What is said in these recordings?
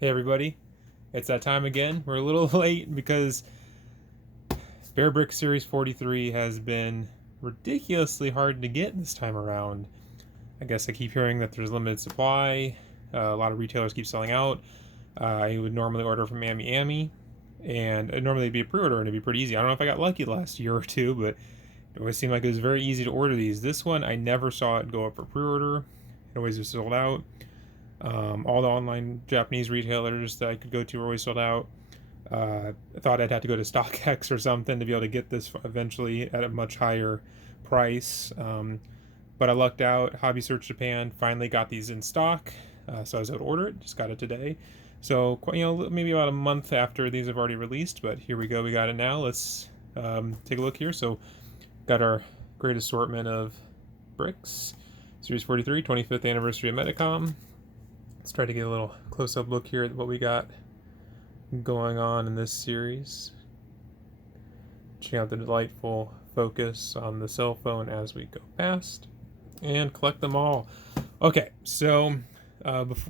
Hey everybody, it's that time again. We're a little late because rbrick Series 43 has been ridiculously hard to get this time around. I guess I keep hearing that there's limited supply. A lot of retailers keep selling out. I would normally order from Ami, and it'd normally be a pre-order and it'd be pretty easy. I don't know if I got lucky the last year or two, but it always seemed like it was very easy to order these. This one, I never saw it go up for pre-order. It always was sold out. All the online Japanese retailers that I could go to were always sold out. I thought I'd have to go to StockX or something to be able to get this eventually at a much higher price. But I lucked out. Hobby Search Japan finally got these in stock, so I was able to order it. Just got it today. So, maybe about a month after these have already released, but here we go. We got it now. Let's take a look here. So, got our great assortment of bricks. Series 43, 25th anniversary of Medicom. Let's try to get a little close-up look here at what we got going on in this series. Checking out the delightful focus on the cell phone as we go past. And collect them all. Okay, so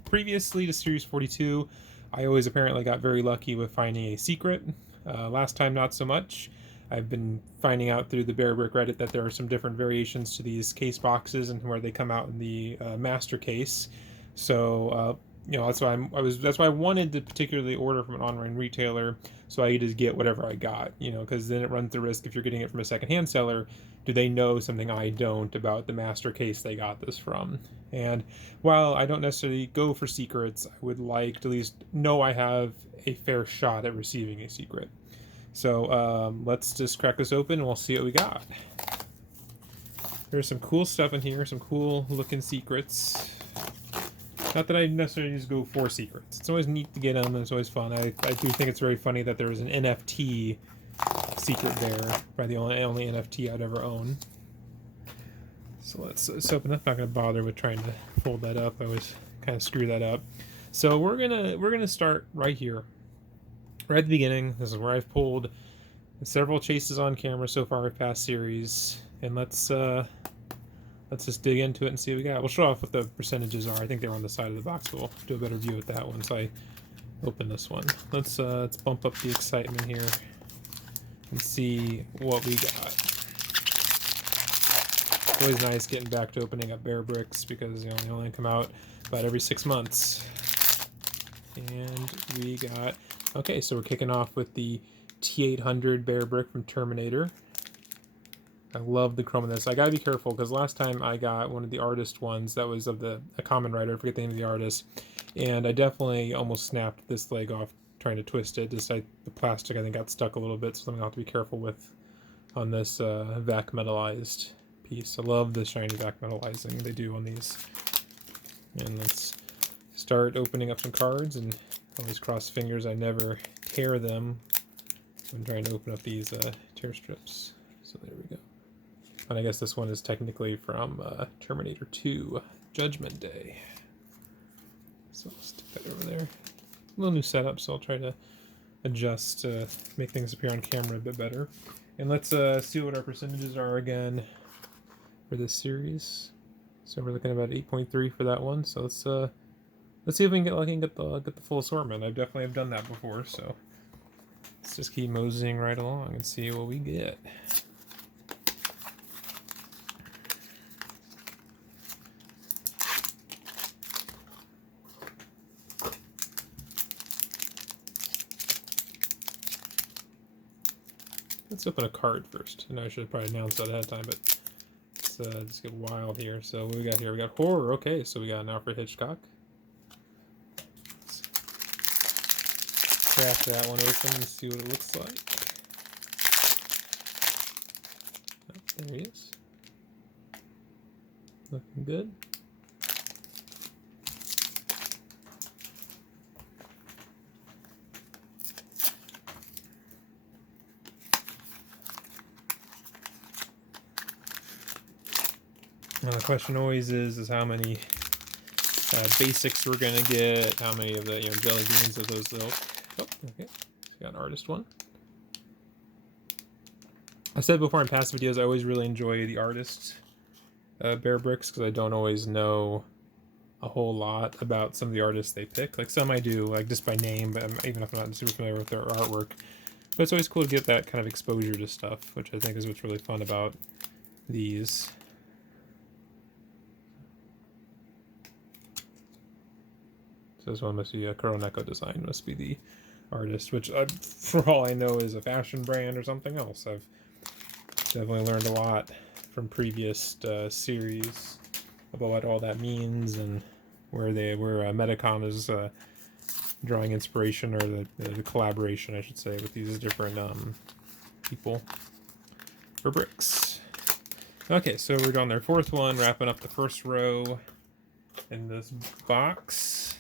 previously to Series 42, I always apparently got very lucky with finding a secret. Last time, not so much. I've been finding out through the rbrick Reddit that there are some different variations to these case boxes and where they come out in the master case. So that's why that's why I wanted to particularly order from an online retailer, so I could just get whatever I got, because then it runs the risk if you're getting it from a secondhand seller, do they know something I don't about the master case they got this from? And while I don't necessarily go for secrets, I would like to at least know I have a fair shot at receiving a secret. So let's just crack this open and we'll see what we got. There's some cool stuff in here, some cool looking secrets. Not that I necessarily just go for secrets. It's always neat to get them, and it's always fun. I do think it's very funny that there is an NFT secret there. Probably the only NFT I'd ever own. So let's open up. I'm not going to bother with trying to fold that up. I always kind of screw that up. So we're gonna start right here, right at the beginning. This is where I've pulled several chases on camera so far with past series, and let's just dig into it and see what we got. We'll show off what the percentages are. I think they're on the side of the box. We'll do a better view with that once I open this one. Let's bump up the excitement here and see what we got. It's always nice getting back to opening up rbrics because they only come out about every 6 months. And we got, okay, so we're kicking off with the T800 rbrick from Terminator. I love the chrome of this. I gotta be careful because last time I got one of the artist ones that was of a common writer. I forget the name of the artist, and I definitely almost snapped this leg off trying to twist it. The plastic I think got stuck a little bit, so something I'll have to be careful with on this vac metallized piece. I love the shiny vac metallizing they do on these. And let's start opening up some cards, and always cross fingers I never tear them when trying to open up these tear strips. So there we go. And I guess this one is technically from Terminator 2, Judgment Day. So I'll stick that over there. A little new setup, so I'll try to adjust to make things appear on camera a bit better. And let's see what our percentages are again for this series. So we're looking at about 8.3 for that one. So let's see if we can get lucky and get the full assortment. I definitely have done that before, so let's just keep moseying right along and see what we get. Let's open a card first. I know I should have probably announced that ahead of time, but let's just get wild here. So what we got here? We got horror. Okay, so we got an Alfred Hitchcock. Let's crack that one open and see what it looks like. Oh, there he is. Looking good. Now the question always is how many basics we're gonna get, how many of the jelly beans of those little. Oh, okay, got an artist one. I said before in past videos, I always really enjoy the artist rbrics because I don't always know a whole lot about some of the artists they pick. Like some I do, like just by name, but even if I'm not super familiar with their artwork. But it's always cool to get that kind of exposure to stuff, which I think is what's really fun about these. So this one must be a Kuroneko design, must be the artist, which for all I know is a fashion brand or something else. I've definitely learned a lot from previous series about what all that means and where Medicom is drawing inspiration, or the collaboration, I should say, with these different people. rbricks. Okay, so we're on their fourth one, wrapping up the first row in this box.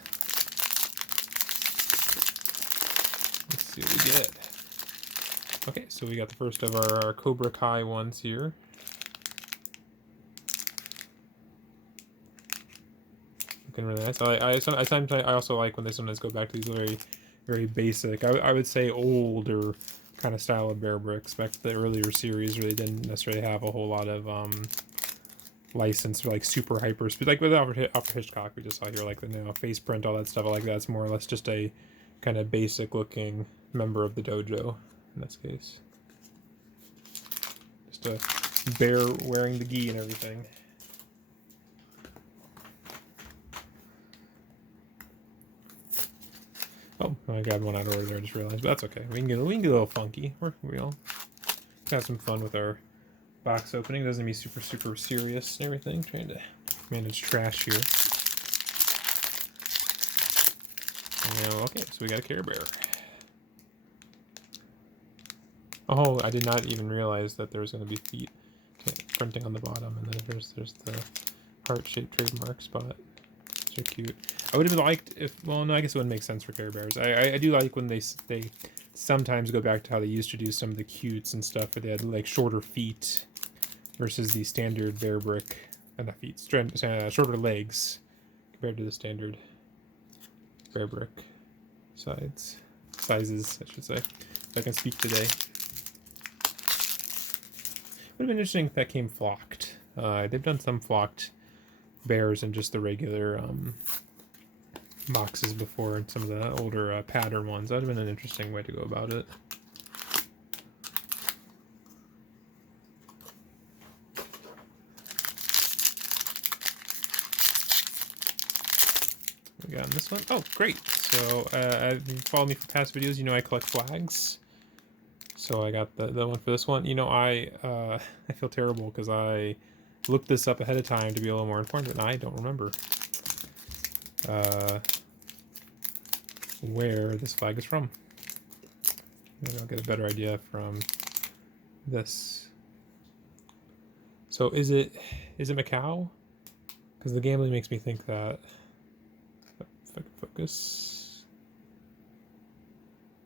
Let's see what we get. Okay, so we got the first of our Cobra Kai ones here. Looking really nice. I also like when they sometimes go back to these very, very basic, I would say older kind of style of rbricks. Back to the earlier series, really didn't necessarily have a whole lot of license for like super hyper speed. Like with Alfred Hitchcock, we just saw here, like the face print, all that stuff. I like that. It's more or less just a kind of basic looking member of the dojo in this case. Just a bear wearing the gi and everything. Oh, I grabbed one out of order there, I just realized, but that's okay. We can get a little funky. We all have some fun with our box opening. It doesn't be super, super serious and everything. Trying to manage trash here. Okay, so we got a Care Bear. Oh, I did not even realize that there was going to be feet printing on the bottom, and then there's the heart-shaped trademark spot. Those are cute. I would have liked if, well, no, I guess it wouldn't make sense for Care Bears. I do like when they sometimes go back to how they used to do some of the cutes and stuff, where they had like shorter feet versus the standard rbrick, not feet, shorter legs compared to the standard rbrick sizes, I should say. If I can speak today. Would have been interesting if that came flocked. They've done some flocked bears in just the regular boxes before, and some of the older pattern ones. That would have been an interesting way to go about it. We got this one. Oh, great! So, if you follow me for past videos, you know I collect flags. So I got the one for this one. You know, I feel terrible because I looked this up ahead of time to be a little more informed, and I don't remember where this flag is from. Maybe I'll get a better idea from this. So is it Macau? Because the gambling makes me think that. If I can focus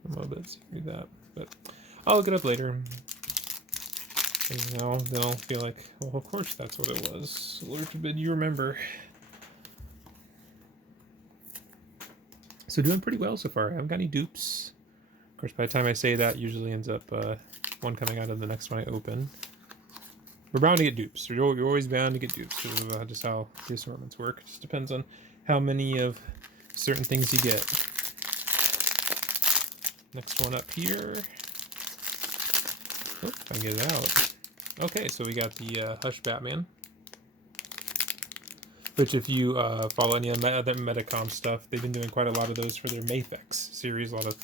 a little bit, so you can read that, but I'll look it up later. And now then I'll feel like, well, of course that's what it was. Lord forbid you remember. So doing pretty well so far. I haven't got any dupes. Of course, by the time I say that, usually ends up one coming out of the next one I open. We're bound to get dupes. You're always bound to get dupes because of just how the assortments work. It just depends on how many of certain things you get. Next one up here. Oh, if I can get it out. Okay, so we got the Hush Batman. Which, if you follow any of the other Medicom stuff, they've been doing quite a lot of those for their Mafex series. A lot of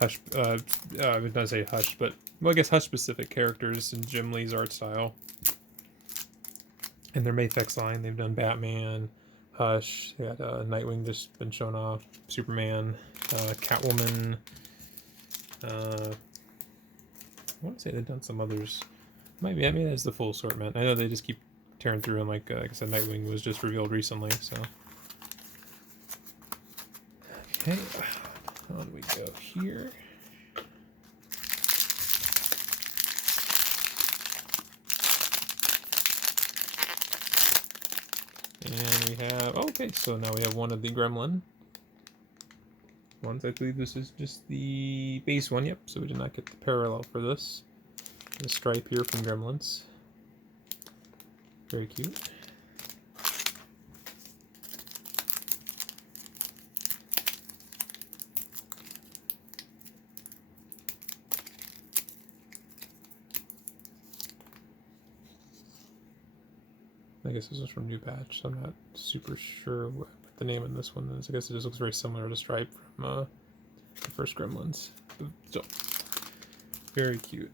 Hush, I would not say Hush, but, well, I guess Hush-specific characters in Jim Lee's art style. In their Mafex line, they've done Batman, Hush, they got Nightwing just been shown off, Superman, Catwoman. I want to say they've done some others. Maybe that's the full assortment. I know they just keep tearing through, and like I said, Nightwing was just revealed recently, so. Okay, on we go here. And we have, okay, so now we have one of the Gremlin ones. I believe this is just the base one, yep, so we did not get the parallel for this. The stripe here from Gremlins. Very cute. I guess this is from New Batch, so I'm not super sure what the name of this one is. I guess it just looks very similar to Stripe from the first Gremlins. But still, very cute.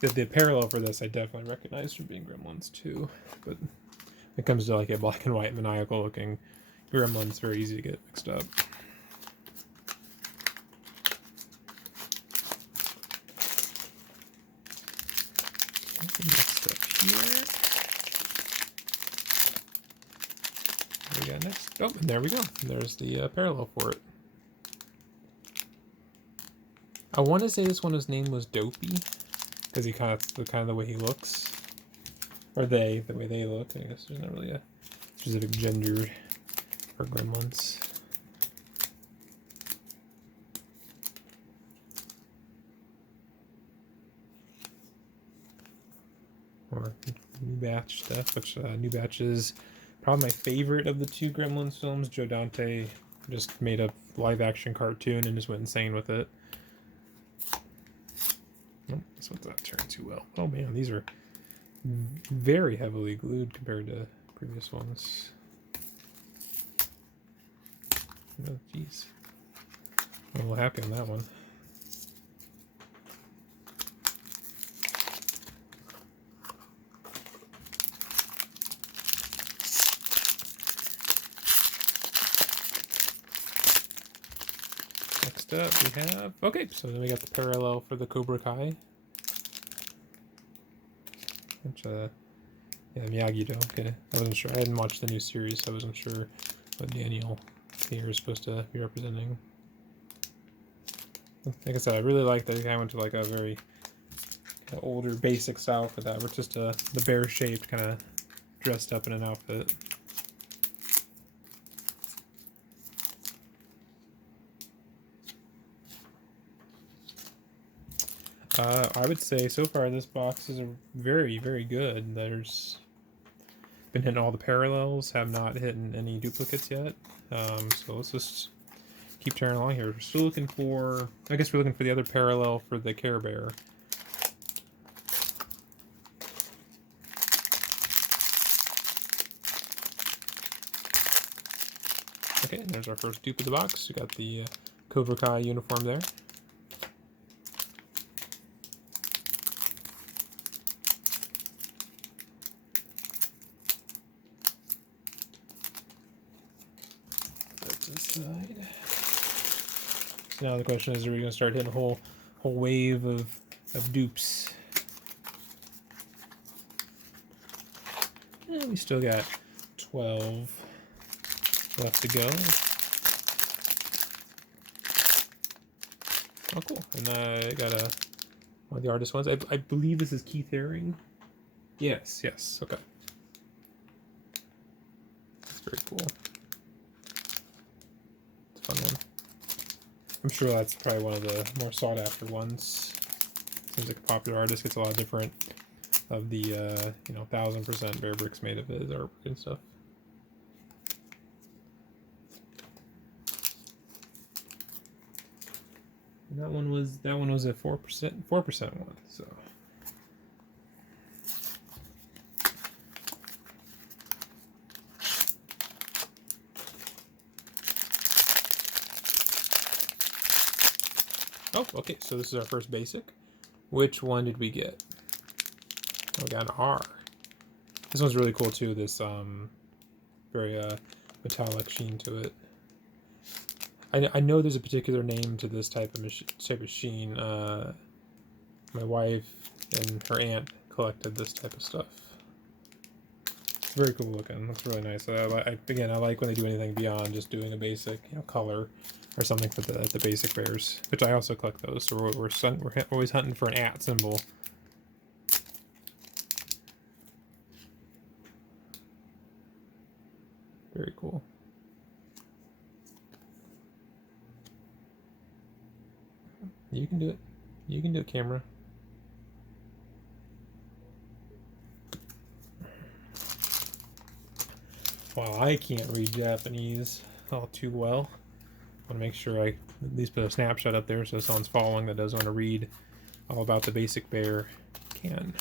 The parallel for this I definitely recognize from being Gremlins too, but when it comes to like a black and white maniacal looking Gremlin, it's very easy to get mixed up. Next up here. What we got next? Oh, and there we go. There's the parallel for it. I want to say this one, his name was Dopey, because he kind of the way he looks, or the way they look. I guess there's not really a specific gender for Gremlins. Or New Batch stuff, which New Batch is probably my favorite of the two Gremlins films. Joe Dante just made a live-action cartoon and just went insane with it. Oh, this one's not turning too well. Oh man, these are very heavily glued compared to previous ones. Oh jeez, I'm a little happy on that one. Next up we have, okay, so then we got the parallel for the Cobra Kai. Which, yeah, Miyagi-Do, okay. I wasn't sure, I hadn't watched the new series, so I wasn't sure what Daniel here is supposed to be representing. Like I said, I really like that I went to like a very older basic style for that, with just the bear shaped kind of dressed up in an outfit. I would say so far this box is very, very good. There's been hitting all the parallels, have not hit any duplicates yet. So let's just keep turning along here. We're still looking for, I guess we're looking for the other parallel for the Care Bear. Okay, and there's our first dupe of the box. We got the Cobra Kai uniform there. Side. So now the question is, are we going to start hitting a whole wave of dupes? And we still got 12 left to go. Oh, cool. And I got one of the artist ones. I believe this is Keith Haring. Yes, okay. That's very cool. Fun one. I'm sure that's probably one of the more sought after ones. Seems like a popular artist gets a lot of different of the 1000% bear bricks made of his artwork and stuff. And that one was a 4% one, so. Oh, okay, so this is our first basic. Which one did we get? Oh, we got an R. This one's really cool too, this very metallic sheen to it. I know there's a particular name to this type of sheen. My wife and her aunt collected this type of stuff. It's very cool looking, looks really nice. Again, I like when they do anything beyond just doing a basic color or something for the basic bears, which I also collect those. So we're always hunting for an @ symbol. Very cool. You can do it. You can do it, camera. Well, I can't read Japanese all too well. I want to make sure I at least put a snapshot up there so someone's following that doesn't want to read all about the basic bear can.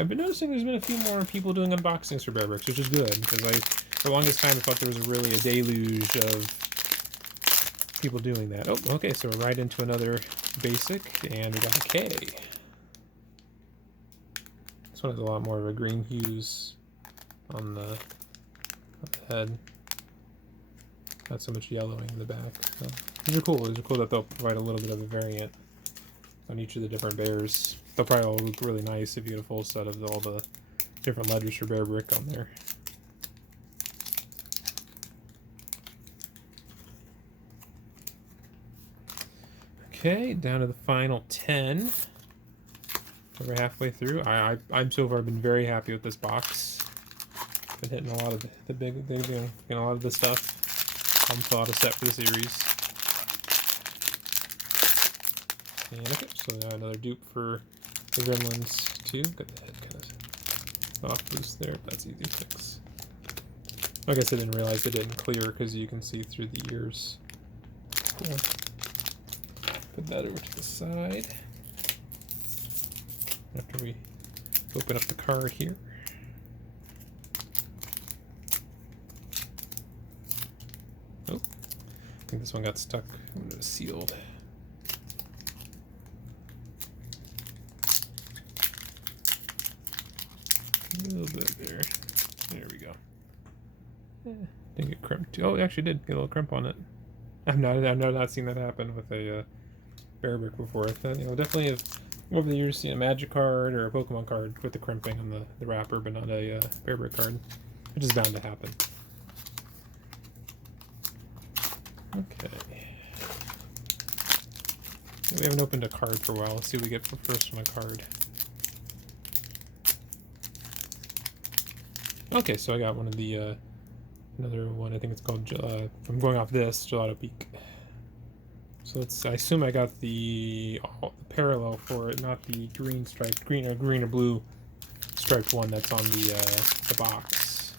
I've been noticing there's been a few more people doing unboxings for rarities, which is good, because for the longest time, I thought there was really a deluge of people doing that. Oh, okay, so we're right into another basic, and we got a K. This one has a lot more of a green hues on the head. Not so much yellowing in the back. So these are cool. These are cool that they'll provide a little bit of a variant on each of the different bears. They'll probably all look really nice if you get a full set of all the different letters for Bear Brick on there. Okay, down to the final 10. We're halfway through. I'm so far been very happy with this box. Been hitting a lot of the big, getting a lot of the stuff. I'm thought a set for the series. And okay, so now another dupe for the Gremlins too. Got the head kind of off loose there. That's easy to fix. I guess I didn't realize it didn't clear because you can see through the ears. Cool. Put that over to the side. After we open up the card here. Oh, I think this one got stuck when it was sealed. A little bit there. There we go. Didn't get crimped. Oh, it actually did get a little crimp on it. I've not seen that happen with a Bear Brick before. I thought, definitely have over the years seen a Magic card or a Pokemon card with the crimping on the wrapper, but not a Bear Brick card, which is bound to happen. Okay. We haven't opened a card for a while. Let's see what we get first on a card. Okay, so I got one of the, another one, I think it's called, from going off this, Gelato Peak. So I assume I got the parallel for it, not the green striped, green or blue striped one that's on the box.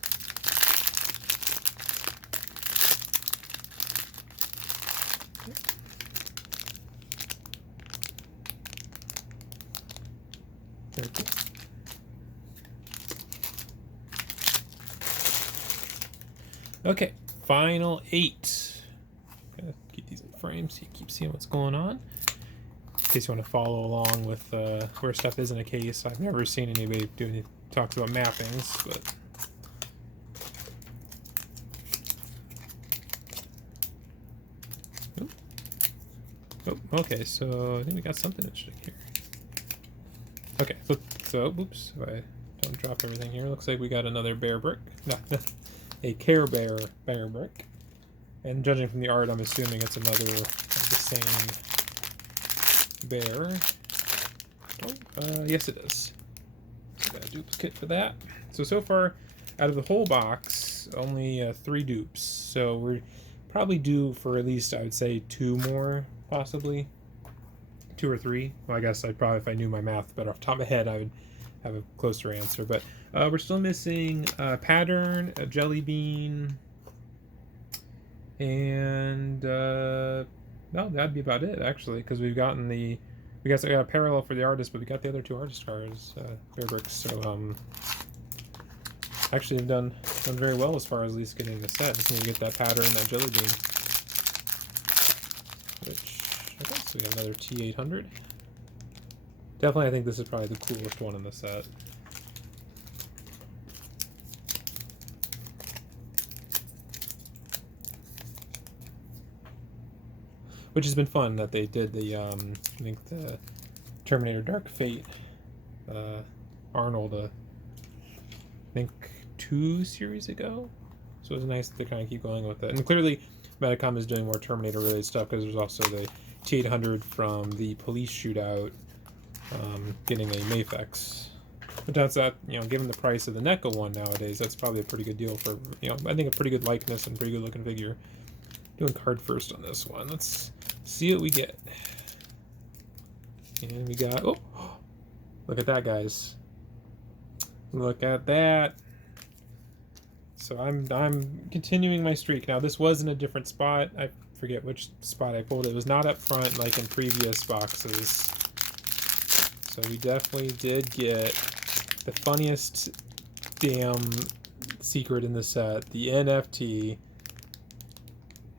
Very cool. Okay, final 8. Gotta keep these in frame so you keep seeing what's going on. In case you want to follow along with where stuff is in a case. I've never seen anybody do any talks about mappings, but oh, okay, so I think we got something interesting here. Okay, so oops, if I don't drop everything here, looks like we got another Bear Brick. No, a Care Bear Brick. And judging from the art, I'm assuming it's another of the same bear. Oh, yes it is. So got a duplicate for that. So far, out of the whole box, only 3 dupes. So we're probably due for at least, I would say, 2 more, possibly. 2 or 3. Well, I guess I'd probably, if I knew my math better off the top of my head, I would have a closer answer. But we're still missing a Pattern, a Jelly Bean, and no, that'd be about it actually, because we got a parallel for the artist, but we got the other 2 artist cards, Bear Bricks. So actually have done very well as far as at least getting the set. Just need to get that Pattern, that Jelly Bean, which okay, so we have another T800. Definitely, I think this is probably the coolest one in the set. Which has been fun that they did the, I think the Terminator Dark Fate, Arnold, I think 2 series ago. So it was nice to kind of keep going with it. And clearly, Medicom is doing more Terminator-related stuff, because there's also the T800 from the police shootout, getting a Mafex. But that's that, given the price of the NECA one nowadays, that's probably a pretty good deal for, I think a pretty good likeness and pretty good looking figure. Doing card first on this one. Let's see what we get. And we got, oh, look at that, guys. Look at that. So I'm continuing my streak. Now this was in a different spot. I forget which spot I pulled. It was not up front like in previous boxes. So we definitely did get the funniest damn secret in the set, the NFT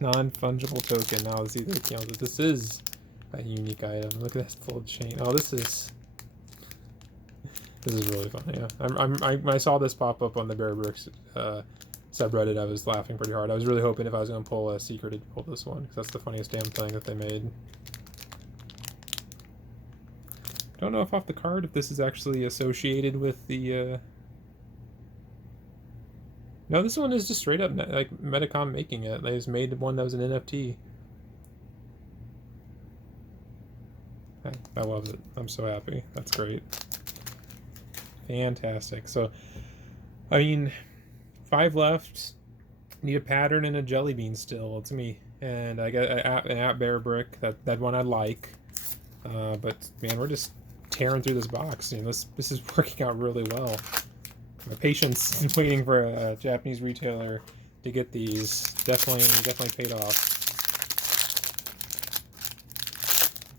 non-fungible token. Now let's see, you know, this is a unique item. Look at that full chain. Oh, this is really fun. Yeah, I saw this pop up on the rarities subreddit. I was laughing pretty hard. I was really hoping if I was going to pull a secret, to pull this one, because that's the funniest damn thing that they made. Don't know if off the card if this is actually associated with the. No, this one is just straight up like Medicom making it. They just made one that was an NFT. I love it. I'm so happy. That's great. Fantastic. So, I mean, 5 left. Need a pattern and a jelly bean still. It's me. And I got an app rbrick. That one I like. But man, we're just tearing through this box. You know, this is working out really well. My patience waiting for a Japanese retailer to get these definitely paid off.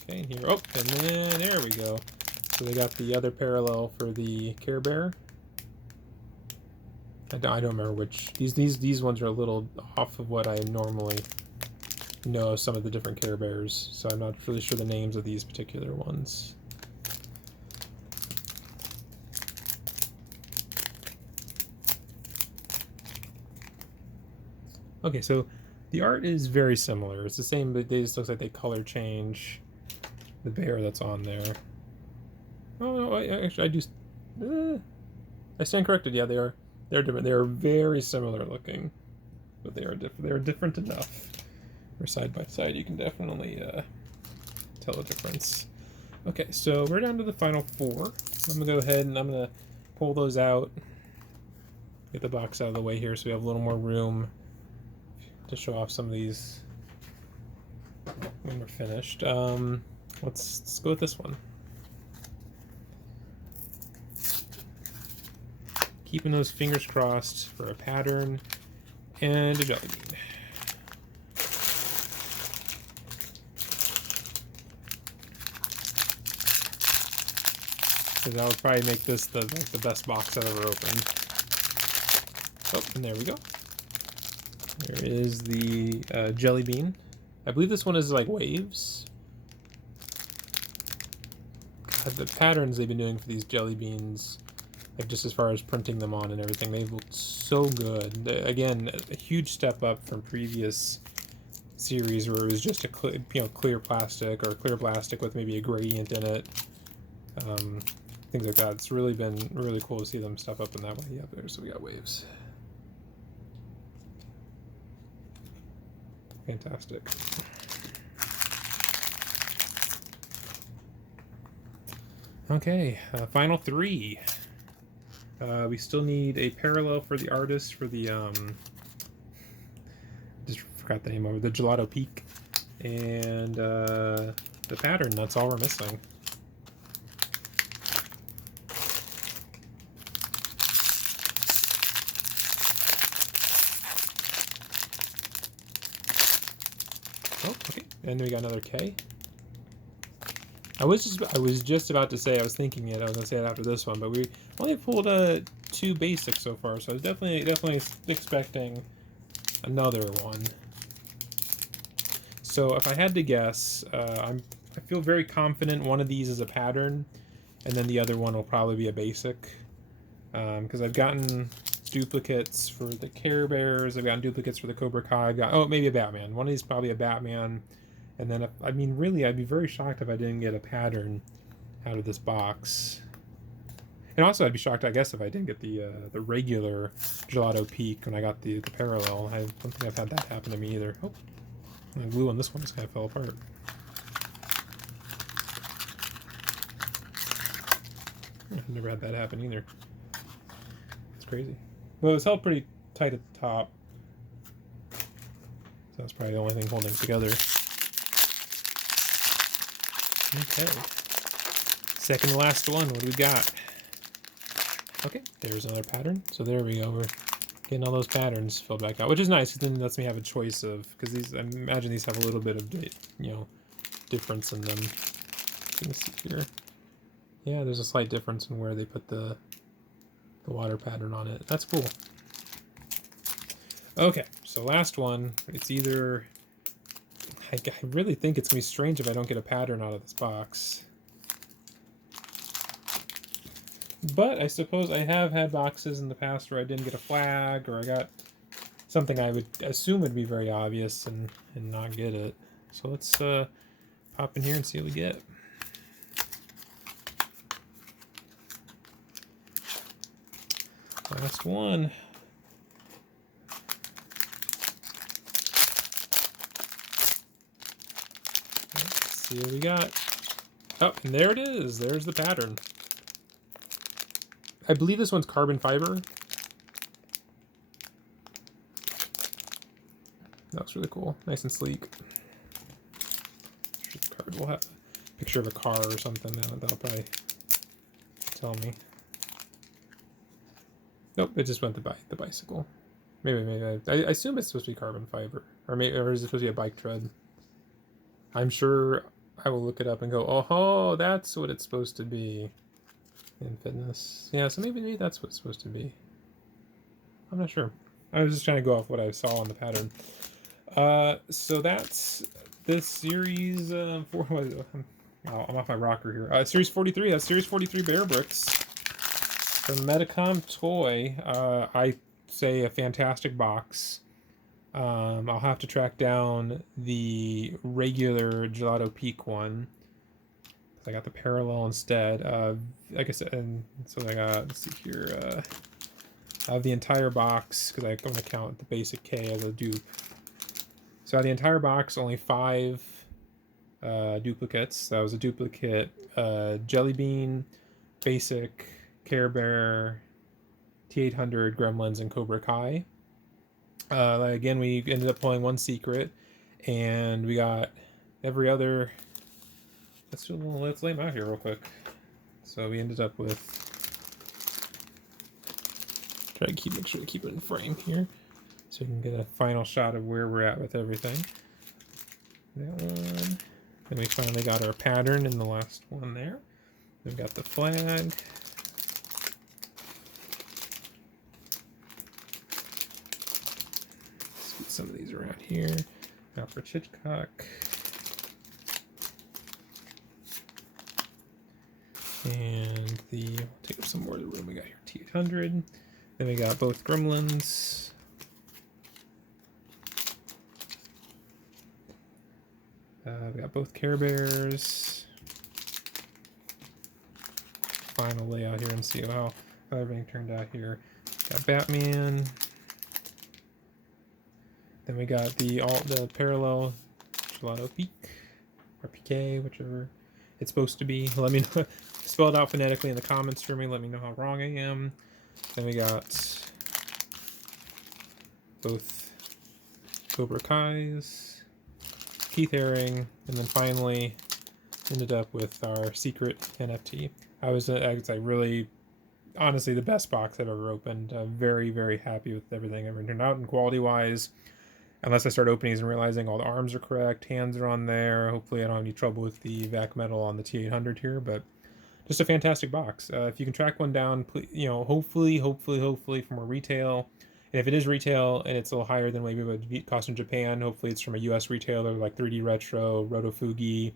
Okay, here. Oh, and then there we go. So they got the other parallel for the Care Bear. I don't remember which. These ones are a little off of what I normally know of some of the different Care Bears, so I'm not really sure the names of these particular ones. Okay, so the art is very similar. It's the same, but it just looks like they color change the bear that's on there. Oh no, actually I do. I stand corrected. Yeah, they are. They're different. They are very similar looking, but they are different. They are different enough. Or side by side, you can definitely tell a difference. Okay, so we're down to the final 4. I'm gonna go ahead and I'm gonna pull those out. Get the box out of the way here, so we have a little more room to show off some of these when we're finished. Let's go with this one. Keeping those fingers crossed for a pattern and a jelly bean. Because that would probably make this the best box I've ever opened. Oh, and there we go. There is the jelly bean. I believe this one is like waves. God, the patterns they've been doing for these jelly beans, like just as far as printing them on and everything, they've looked so good. Again, a huge step up from previous series where it was just a clear plastic or clear plastic with maybe a gradient in it. Things like that. It's really been really cool to see them step up in that way. Yeah, there. So we got waves. Fantastic. Okay, final 3. We still need a parallel for the artist for the just forgot the name of it, the Gelato Peak, and the pattern. That's all we're missing. Oh, okay, and then we got another K. I was just about to say, I was thinking it. I was gonna say it after this one, but we only pulled 2 basics so far, so I was definitely expecting another one. So if I had to guess, I feel very confident one of these is a pattern, and then the other one will probably be a basic. Because I've gotten duplicates for the Care Bears, I've gotten duplicates for the Cobra Kai. I've got, oh, maybe a Batman. One of these is probably a Batman. And then, I mean, really, I'd be very shocked if I didn't get a pattern out of this box. And also, I'd be shocked, I guess, if I didn't get the regular Gelato Peak when I got the parallel. I don't think I've had that happen to me either. Oh, the glue on this one just kind of fell apart. I've never had that happen either. It's crazy. Well, it was held pretty tight at the top. So that's probably the only thing holding it together. Okay. Second to last one. What do we got? Okay, there's another pattern. So there we go. We're getting all those patterns filled back out, which is nice because then it lets me have a choice of, because these, I imagine these have a little bit of, difference in them. Let me see here. Yeah, there's a slight difference in where they put the the water pattern on it. That's cool. Okay, so last one. It's either... I really think it's going to be strange if I don't get a pattern out of this box. But I suppose I have had boxes in the past where I didn't get a flag, or I got something I would assume would be very obvious and not get it. So let's pop in here and see what we get. Last one. Let's see what we got. Oh, and there it is. There's the pattern. I believe this one's carbon fiber. That looks really cool. Nice and sleek. The card will have a picture of a car or something. That'll probably tell me. Nope, it just went the bicycle. Maybe I assume it's supposed to be carbon fiber, or is it supposed to be a bike tread? I'm sure I will look it up and go, oh, that's what it's supposed to be in fitness. Yeah, so maybe that's what it's supposed to be. I'm not sure. I was just trying to go off what I saw on the pattern. So that's this series. I'm off my rocker here. Series 43. That's Series 43 Bear Bricks from Medicom Toy. I say a fantastic box. I'll have to track down the regular Gelato Peak one. I got the parallel instead. Like I said, and so I got, let's see here. I have the entire box because I'm going to count the basic K as a dupe. So I have the entire box, only 5 duplicates. That was a duplicate Jelly Bean, Basic, Care Bear, T800, Gremlins, and Cobra Kai. Again, we ended up pulling one secret, and we got every other. Let's lay them out here real quick. So we ended up with. Try to make sure to keep it in frame here, so we can get a final shot of where we're at with everything. That one. Then we finally got our pattern in the last one there. We've got the flag. Some of these around here. Alfred Hitchcock. And we'll take up some more of the room we got here. T800. Then we got both Gremlins. We got both Care Bears. Final layout here and see how everything turned out here. Got Batman. Then we got the parallel Gelato Peak or PK, whichever it's supposed to be. Let me know. Spell it out phonetically in the comments for me. Let me know how wrong I am. Then we got both Cobra Kai's, Keith Haring, and then finally ended up with our secret NFT. I really, honestly, the best box I've ever opened. Very, very happy with everything ever turned out, and quality-wise. Unless I start opening and realizing all the arms are correct, hands are on there. Hopefully I don't have any trouble with the vac metal on the T800 here, but just a fantastic box. If you can track one down, please, hopefully from a retail. And if it is retail and it's a little higher than maybe it would cost in Japan, hopefully it's from a US retailer like 3D Retro, Rotofugi.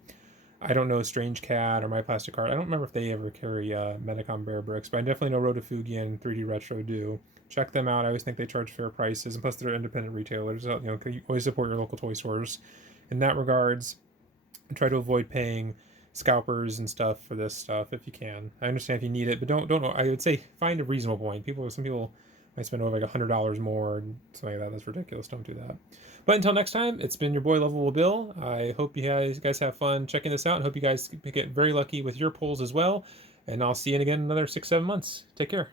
I don't know Strange Cat or My Plastic Art. I don't remember if they ever carry Medicom Bear Bricks, but I definitely know Rotofugi and 3D Retro do. Check them out. I always think they charge fair prices, and plus they're independent retailers. You always support your local toy stores. In that regards, try to avoid paying scalpers and stuff for this stuff if you can. I understand if you need it, but don't. I would say find a reasonable point. Some people might spend over like $100 more and something like that. That's ridiculous. Don't do that. But until next time, it's been your boy Lovable-Bill. I hope you guys have fun checking this out, and hope you guys get very lucky with your pulls as well. And I'll see you again in another 6-7 months. Take care.